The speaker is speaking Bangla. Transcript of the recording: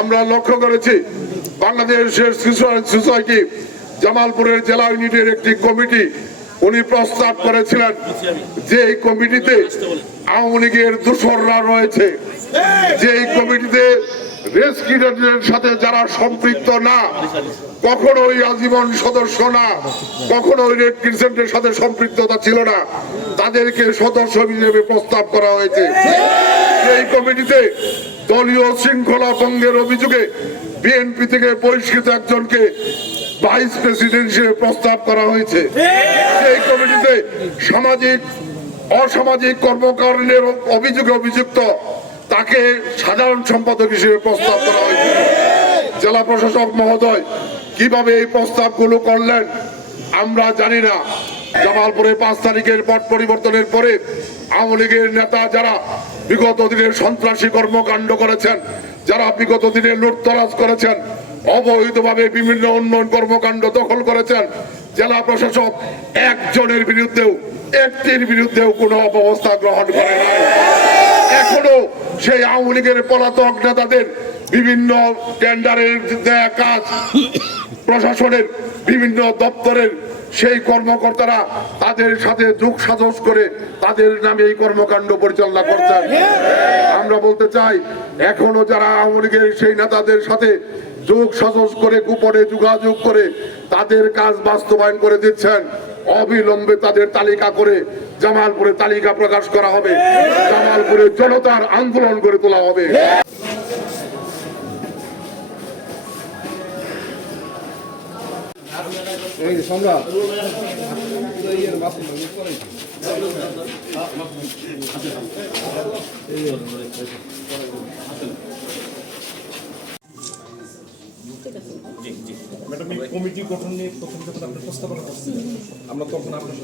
আমরা লক্ষ্য করেছি বাংলাদেশের সোসাইটি জামালপুরের জেলা ইউনিটের একটি কমিটি উনি প্রস্তাব করেছিলেন যে এই কমিটিতে আওয়ামী লীগের দোসররা রয়েছে, যে এই কমিটিতে রেস্কিউদের সাথে যারা সম্পৃক্ত না, কখনোই আজীবন সদস্য না, কখনোই রেড ক্রিসেন্টের সাথে সম্পৃক্ততা ছিল না, তাদেরকে সদস্য হিসেবে প্রস্তাব করা হয়েছে। এই কমিটিতে দলীয় শৃঙ্খলা ভঙ্গের অভিযোগে বিএনপি থেকে বহিষ্কৃত একজনকে ভাইস প্রেসিডেন্ট হিসেবে প্রস্তাব করা হয়েছে। এই কমিটিতে অসামাজিক কর্মকাণ্ডের অভিযোগে অভিযুক্ত তাকে সাধারণ সম্পাদক হিসেবে প্রস্তাব করা হয়েছে। জেলা প্রশাসক মহোদয় কিভাবে এই প্রস্তাবগুলো করলেন আমরা জানি না। জামালপুরে 5 তারিখের পট পরিবর্তনের পরে আওয়ামী লীগের নেতা যারা বিগত দিনের সন্ত্রাসী কর্মকাণ্ড করেছেন, যারা বিগত দিনে লুটতরাজ করেছেন, অবৈধভাবে বিভিন্ন উন্নয়ন কর্মকাণ্ড দখল করেছেন, জেলা প্রশাসক একটির বিরুদ্ধেও কোনো অব্যবস্থা গ্রহণ করে নাই। এখনো সেই আওয়ামী লীগের পলাতক নেতাদের বিভিন্ন টেন্ডারের দেয়া কাজ, প্রশাসনের বিভিন্ন দপ্তরের সেই কর্মকর্তারা তাদের সাথে যোগ সাজস করে তাদের নামে এই কর্মকাণ্ড পরিচালনা করছেন। আমরা বলতে চাই এখনো যারা আওয়ামী লীগের সেই নেতাদের সাথে যোগ সাজস করে গোপনে যোগাযোগ করে তাদের কাজ বাস্তবায়ন করে দিচ্ছেন, অবিলম্বে তাদের তালিকা করে জামালপুরে তালিকা প্রকাশ করা হবে, জামালপুরে জনতার আন্দোলন করে তোলা হবে। কমিটি গঠন নিয়ে প্রথম যখন আপনি প্রস্তাবনা করছিলেন আমরা তখন আপনার